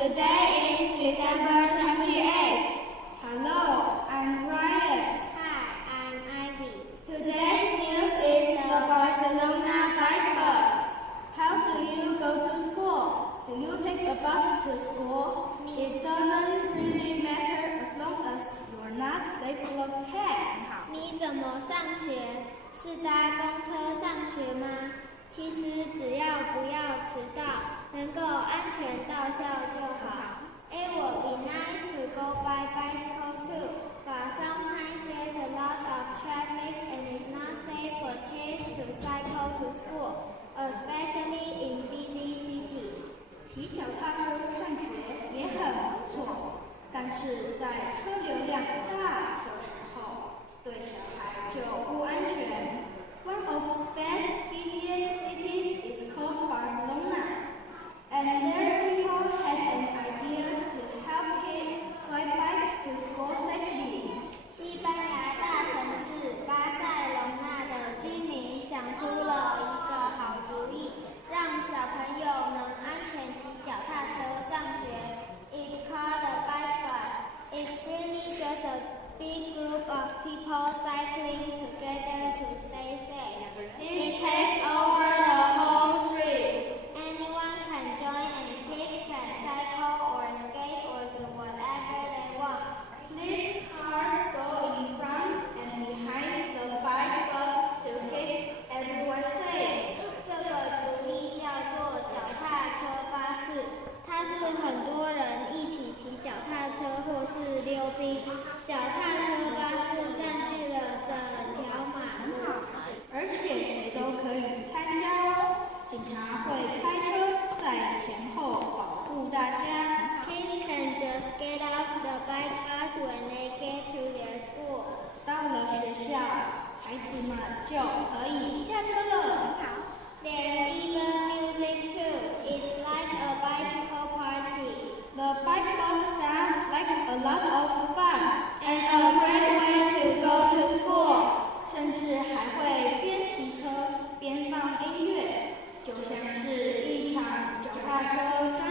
Today is December 28th. Hello, I'm Ryan. Hi, I'm Ivy. Today's news is the Barcelona bike bus. How do you go to school? Do you take a bus to school? It doesn't really matter as long as you're not late for class. 你怎么上学？是搭公车上学吗？其实只要不要迟到，能够安全到校就好。It would be nice to go by bicycle too, but sometimes there's a lot of traffic and it's not safe for kids to cycle to school, especially in busy cities. 骑脚踏车上学也很不错，但是在车流量大的时候，对小孩就不安全。One of Spain's busiest cities is called Barcelona, and their people had an idea to help kids ride bikes to school safely. 西班牙大城市巴塞隆纳的居民想出了一个好主意，让小朋友能安全骑脚踏车上学。It's called a bike bus. It's really just a big group of people cycling together to stay safe. It takes over the whole street. Anyone can join and kids can cycle or skate or do whatever they want. These cars go in front and behind the bike bus to keep everyone safe. 这个主意叫做脚踏车巴士，它是很多人一起骑脚踏车或是溜冰。脚踏车巴士占据了整条马路，而且谁都可以参加哦。警察会开车在前后保护大家。Kids can just get off the bike bus when they get to their school. 到了学校，孩子们就可以下车了。There's even music too. It's like a bicycle party. The bike bus sounds like a lot of fun and a great way to go to school. 甚至还会边骑车边放音乐，就像是一场脚踏车专